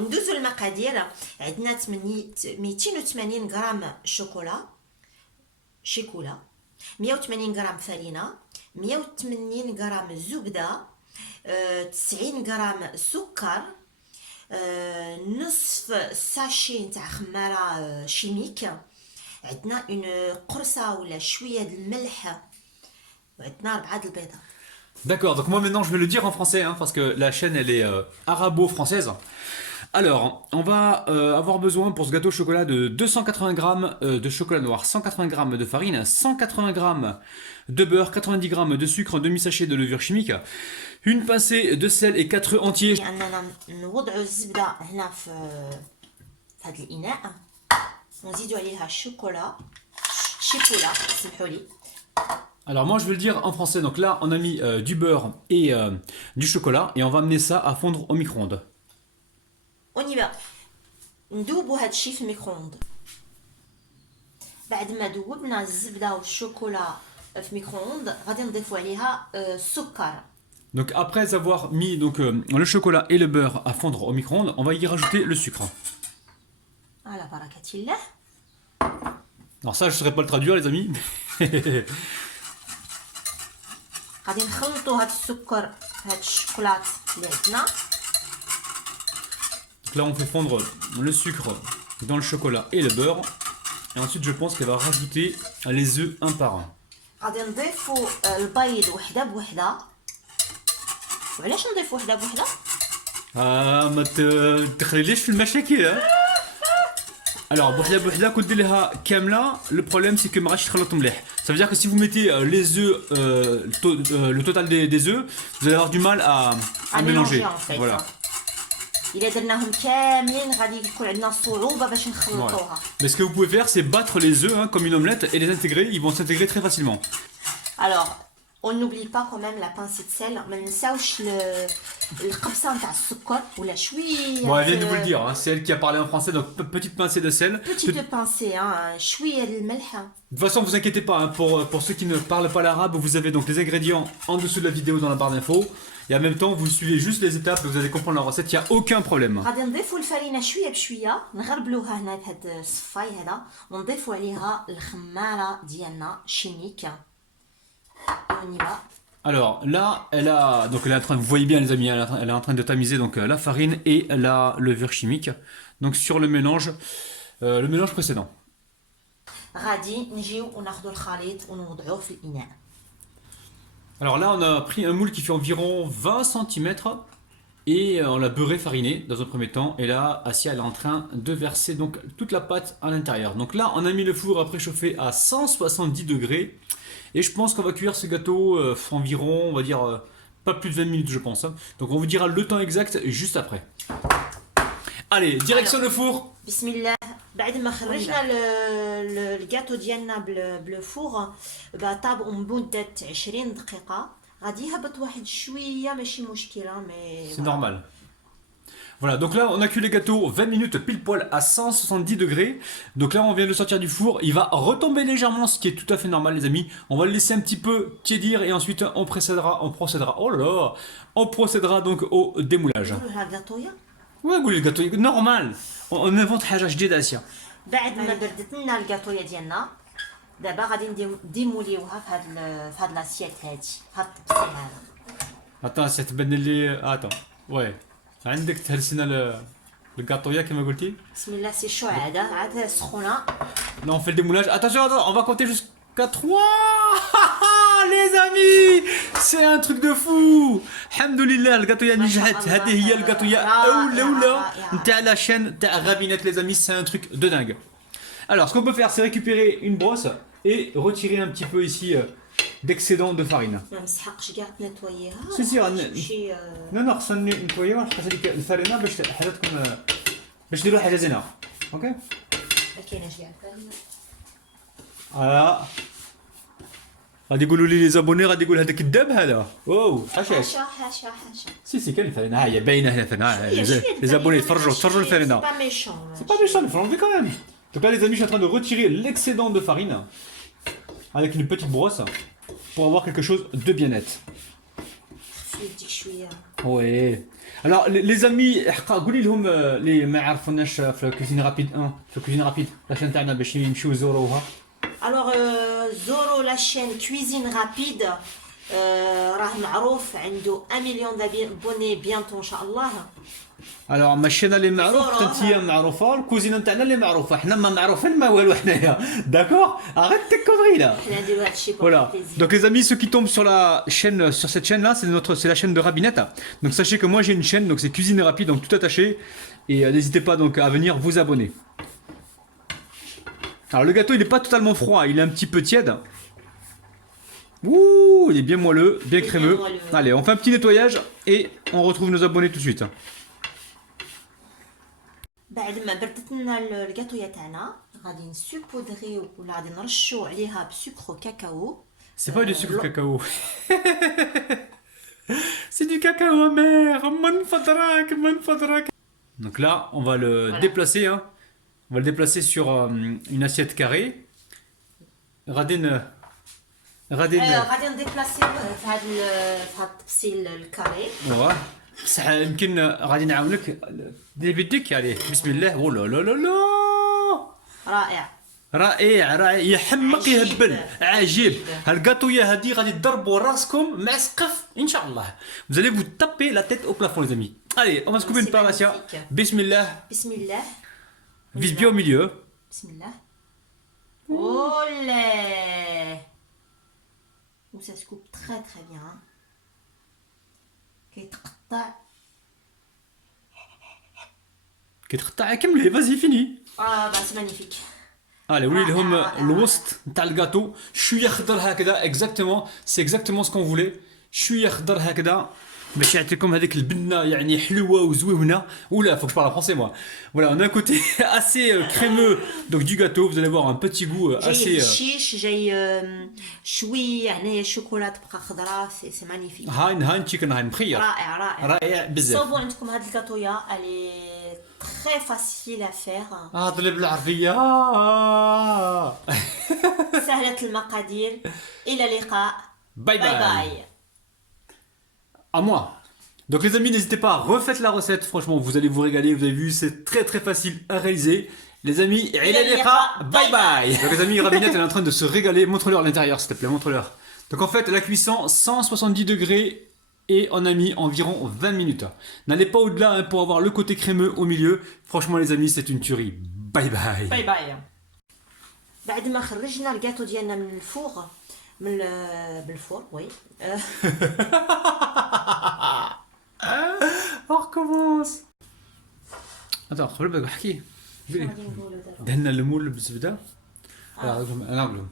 ندوزو المقادير. عندنا 280 غرام شوكولا 180 غرام فرينه 180 غرام زبده 90 غرام سكر نصف ساشي نتاع خماره شيميك. عندنا اون قرصه ولا شويه د الملح وعندنا 4 البيضات. D'accord, donc moi maintenant je vais le dire en français, hein, parce que la chaîne elle est arabo-française. Alors, on va avoir besoin pour ce gâteau au chocolat de 280 grammes de chocolat noir, 180 grammes de farine, 180 grammes de beurre, 90 grammes de sucre, un demi-sachet de levure chimique, une pincée de sel et 4 œufs entiers. اننا نوضعوا الزبده هنا في هذا الاناء ونزيدوا عليها الشوكولا سمحوا لي. Alors moi je vais le dire en français, donc là on a mis du beurre et du chocolat et on va amener ça à fondre au micro-ondes. On y va. ندوبوا هذا الشيء في الميكرووند. بعد ما ذوبنا الزبده والشوكولا في الميكرووند غادي نضيفوا عليها السكر. Donc après avoir mis donc, le chocolat et le beurre à fondre au micro-ondes, on va y rajouter le sucre. على بركه الله. Alors ça je ne saurais pas le traduire les amis. غادي نخلطوا هذا السكر هذا الشوكولات اللي عندنا. Donc là on fait fondre le sucre dans le chocolat et le beurre. Et ensuite je pense qu'elle va rajouter les œufs un par un. غادي نضيفوا البيض وحده بوحده. وعلاش نضيفوا وحده بوحده؟ ما تخليليش في المشاكل ها. Alors بوحده بوحده كون دير لها كامله. Le problème c'est que ما غاديش تخلطوا مليح. Ça veut dire que si vous mettez les œufs, le total des œufs, vous allez avoir du mal à mélanger. En fait. Voilà. إلا درناهم كاملين غادي يكون عندنا صعوبة باش نخلطوها. Mais ce que vous pouvez faire c'est battre les œufs hein, comme une omelette et les intégrer, ils vont s'intégrer très facilement. Alors, on n'oublie pas quand même la pincée de sel, ما ننساوش القبصة نتاع السكر ولا شوية. Bon, elle vient de vous le dire, hein, c'est elle qui a parlé en français, donc petite pincée de sel. Petite pincée, hein, شوية د الملح. De toute façon, vous inquiétez pas, hein, pour ceux qui ne parlent pas l'arabe, vous avez donc les ingrédients en dessous de la vidéo dans la barre d'infos. Et en même temps, vous suivez juste les étapes et vous allez comprendre la recette, il n'y a aucun problème. غادي نضيفوا الفرينة شوية بشوية، نغربلوها هنا بهذا الصفاي هذا، ونضيفوا عليها الخمارة ديالنا شيميك. On y va. Alors là, elle est en train, vous voyez bien les amis, elle est en train de tamiser donc la farine et la levure chimique. Donc sur le mélange précédent. غادي نجيو وناخذوا الخليط ونوضعوه في الإناء. Alors là, on a pris un moule qui fait environ 20 cm et on l'a beurré fariné dans un premier temps. Et là, Assia elle est en train de verser donc toute la pâte à l'intérieur. Donc là, on a mis le four à préchauffer à 170 degrés. Et je pense qu'on va cuire ce gâteau environ, on va dire, pas plus de 20 minutes je pense. Hein. Donc on vous dira le temps exact juste après. Allez, direction le four. Bismillah. بعد ما خرجنا الجاتو ديالنا بالفور طاب مدة 20 دقيقة غادي يهبط واحد شوية ماشي مشكلة مي c'est normal. Voilà, donc là on a cuit les gâteaux 20 minutes pile poil à 170 degrés. Donc là on vient de le sortir du four, il va retomber légèrement, ce qui est tout à fait normal les amis. On va le laisser un petit peu tiédir et ensuite on procédera donc au démoulage. Ouais, le gâteau normal. On invente حاجة جديدة أسيا. بعد ما بردت لنا الجاتويه ديالنا دابا غادي ديموليوها في هاد لاسيت هادي في هاد الطبسي هذا. Attends, c'est تبان لي attends. Ouais. عندك تهرسينا الجاتويه كما قلتي. بسم الله سي شو عاد سخونه. Là on fait le démoulage. Attention, on va compter jusqu'à 3. Les amis, c'est un truc de fou. Alhamdoulilah, الجاتويه نجحت. هذه هي الجاتويه أولى نتاع la chaîne تاع غابينات les amis, c'est un truc de dingue. Alors, ce qu'on peut faire, c'est récupérer une brosse et retirer un petit peu ici d'excédent de farine. ما مسحقش كاع تنيطوييها. سي non خصنا نتويوها حتى هذيك الفرينه باش حاجه تكون باش نديروا حاجه زينه. اوكي. ما كايناش كاع الفرينه. غادي يقولوا لي لي زابوني غادي يقول هذا كذاب هذا. واو حاشا. حاشا. سي كاين الفرينه ها هي باينه هنا الفرينه. لي زابوني تفرجوا الفرينه. C'est pas méchant, il faut l'enlever quand même. Donc là les amis, je suis en train de retirer l'excédent de farine avec une petite brosse pour avoir quelque chose de bien net. يديك شويه. Ouais. Alors les amis حقا قولي لهم اللي ما يعرفوناش في كوزين رابيد 1 في كوزين رابيد لاشين تاعنا باش يمشيو يزوروها. Alors, Zoro, la chaîne Cuisine Rapide, راه معروف عنده 1 million d'abonnés bientôt إن شاء الله. الوغ ماشينا اللي معروف حتى هي معروفه الكوزينه نتاعنا اللي معروفه حنا ما معروفين ما والو حنايا داكور arrête tes conneries là. حنا نديرو هادشي pour Voilà. le plaisir. Donc les amis, ceux qui tombent sur la chaîne, sur cette chaîne là, c'est la chaîne de Rabinette. Donc sachez que moi j'ai une chaîne, donc c'est Cuisine Rapide, donc tout attaché. Et n'hésitez pas donc à venir vous abonner. Alors le gâteau il est pas totalement froid, il est un petit peu tiède. Ouh, il est bien moelleux, bien crémeux. moelleux. Allez, on fait un petit nettoyage et on retrouve nos abonnés tout de suite. بعد ما بردت لنا الكاتويه تاعنا غادي نسوبودريو ولا غادي نرشو عليها بسكر كاكاو. C'est pas du sucre cacao. C'est du cacao amer. Man fadrak. Donc là, on va le Voilà. déplacer. Hein. On va le déplacer sur une assiette carrée. Radin. غادي نديبلاسيو في هذا التفصيل الكاري. Ouais. صح يمكن غادي نعاونك دير بيديك عليه بسم الله. أوه لا لا لا لا. رائع. رائع يحمق عجيب. يهبل عجيب. عجيب. هالغاتويه هذه غادي تضربوا راسكم مع سقف ان شاء الله. Vous allez vous taper la tête au plafond les amis. Allez, on va se couper une C'est parmatia. magnifique. Bismillah. بسم الله. Vise bien au milieu. بسم الله. Olé. Où ça se coupe très très bien. كيتقطع. كيتقطع كملي vas-y fini. Ah bah c'est magnifique. Allez, ولي لهم رائع. الوسط نتاع الجاتو شويه خضر هكذا exactement c'est exactement ce qu'on voulait. شويه خضر هكذا باش يعطيكم هذيك البنه يعني حلوه وزويونه. Oula, faut que je parle en français moi. Voilà, on a un côté assez crémeux donc du gâteau, vous allez voir un petit goût جاي assez الشيش جاي شويه هنايا الشوكولا تبقى خضراء سي مانيفيك. هاين تشيكن هاين مخير رائع رائع. رائع بزاف. صوبوا عندكم هاد الكاتويا الي très facile à faire. اضرب بالعربيه. سهلة المقادير. إلى اللقاء. باي باي باي. باي. À moi. Donc les amis, n'hésitez pas, refaites la recette, franchement, vous allez vous régaler, vous avez vu, c'est très très facile à réaliser. Les amis, bye bye. Donc les amis, Rabinette elle est en train de se régaler, montre-leur l'intérieur s'il te plaît, montre-leur. Donc en fait, la cuisson, 170 degrés et on a mis environ 20 minutes. N'allez pas au-delà hein, pour avoir le côté crémeux au milieu. Franchement les amis, c'est une tuerie. Bye bye. باي باي. بعد ما خرجنا الجاتو ديالنا من الفور بالفور وي. On recommence. Attends, قبل ما احكي. غادي نقولوا دابا. دهنا المول بالزبده. انا نقولهم